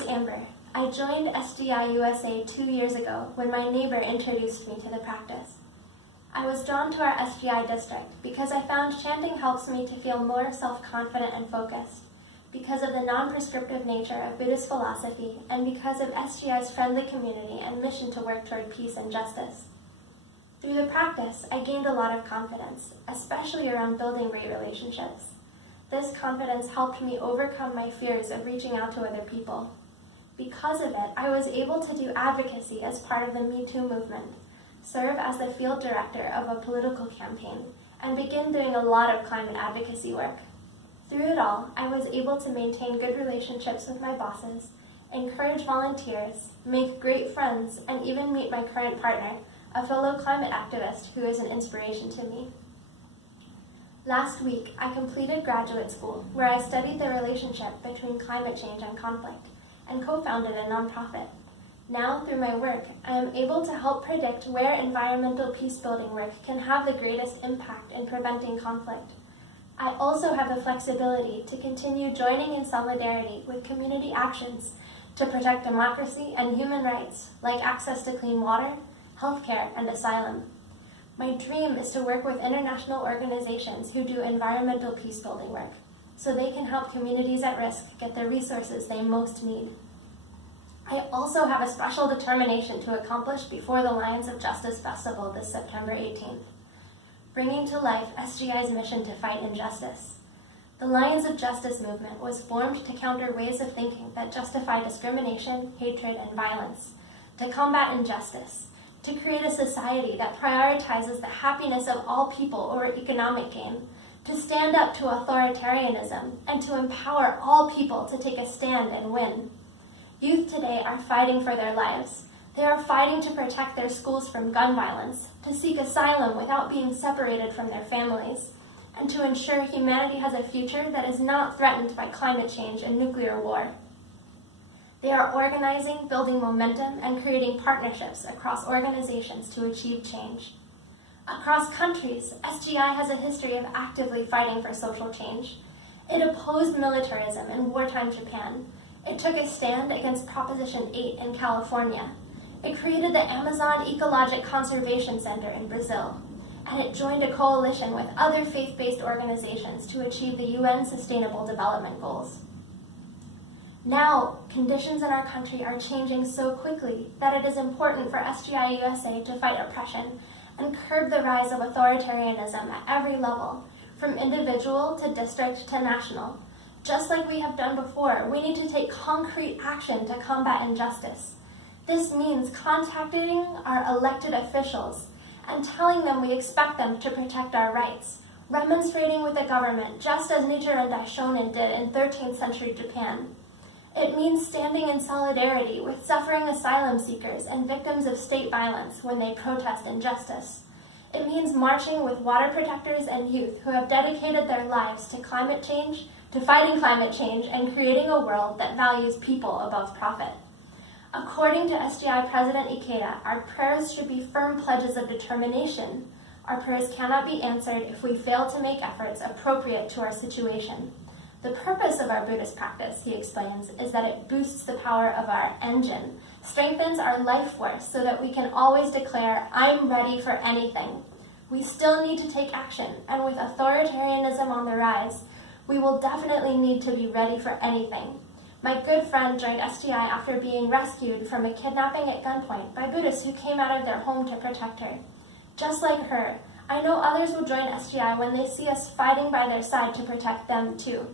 is Amber. I joined SGI-USA 2 years ago when my neighbor introduced me to the practice. I was drawn to our SGI district because I found chanting helps me to feel more self-confident and focused, because of the non-prescriptive nature of Buddhist philosophy, and because of SGI's friendly community and mission to work toward peace and justice. Through the practice, I gained a lot of confidence, especially around building great relationships. This confidence helped me overcome my fears of reaching out to other people. Because of it, I was able to do advocacy as part of the Me Too movement, serve as the field director of a political campaign, and begin doing a lot of climate advocacy work. Through it all, I was able to maintain good relationships with my bosses, encourage volunteers, make great friends, and even meet my current partner, a fellow climate activist who is an inspiration to me. Last week, I completed graduate school, where I studied the relationship between climate change and conflict, and co-founded a nonprofit. Now, through my work, I am able to help predict where environmental peace-building work can have the greatest impact in preventing conflict. I also have the flexibility to continue joining in solidarity with community actions to protect democracy and human rights, like access to clean water, healthcare, and asylum. My dream is to work with international organizations who do environmental peace-building work, so they can help communities at risk get the resources they most need. I also have a special determination to accomplish before the Lions of Justice Festival this September 18th, bringing to life SGI's mission to fight injustice. The Lions of Justice movement was formed to counter ways of thinking that justify discrimination, hatred, and violence, to combat injustice, to create a society that prioritizes the happiness of all people over economic gain, to stand up to authoritarianism, and to empower all people to take a stand and win. Youth today are fighting for their lives. They are fighting to protect their schools from gun violence, to seek asylum without being separated from their families, and to ensure humanity has a future that is not threatened by climate change and nuclear war. They are organizing, building momentum, and creating partnerships across organizations to achieve change. Across countries, SGI has a history of actively fighting for social change. It opposed militarism in wartime Japan. It took a stand against Proposition 8 in California. It created the Amazon Ecologic Conservation Center in Brazil. And it joined a coalition with other faith-based organizations to achieve the UN Sustainable Development Goals. Now, conditions in our country are changing so quickly that it is important for SGI-USA to fight oppression and curb the rise of authoritarianism at every level, from individual to district to national. Just like we have done before, we need to take concrete action to combat injustice. This means contacting our elected officials and telling them we expect them to protect our rights, remonstrating with the government just as Nichiren Daishonin did in 13th century Japan. It means standing in solidarity with suffering asylum seekers and victims of state violence when they protest injustice. It means marching with water protectors and youth who have dedicated their lives to climate change, to fighting climate change, and creating a world that values people above profit. According to SGI President Ikeda, our prayers should be firm pledges of determination. Our prayers cannot be answered if we fail to make efforts appropriate to our situation. The purpose of our Buddhist practice, he explains, is that it boosts the power of our engine, strengthens our life force so that we can always declare, I'm ready for anything. We still need to take action, and with authoritarianism on the rise, we will definitely need to be ready for anything. My good friend joined SGI after being rescued from a kidnapping at gunpoint by Buddhists who came out of their home to protect her. Just like her, I know others will join SGI when they see us fighting by their side to protect them too.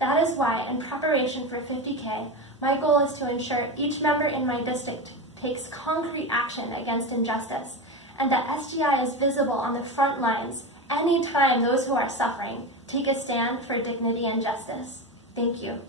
That is why, in preparation for 50K, my goal is to ensure each member in my district takes concrete action against injustice, and that SGI is visible on the front lines anytime those who are suffering take a stand for dignity and justice. Thank you.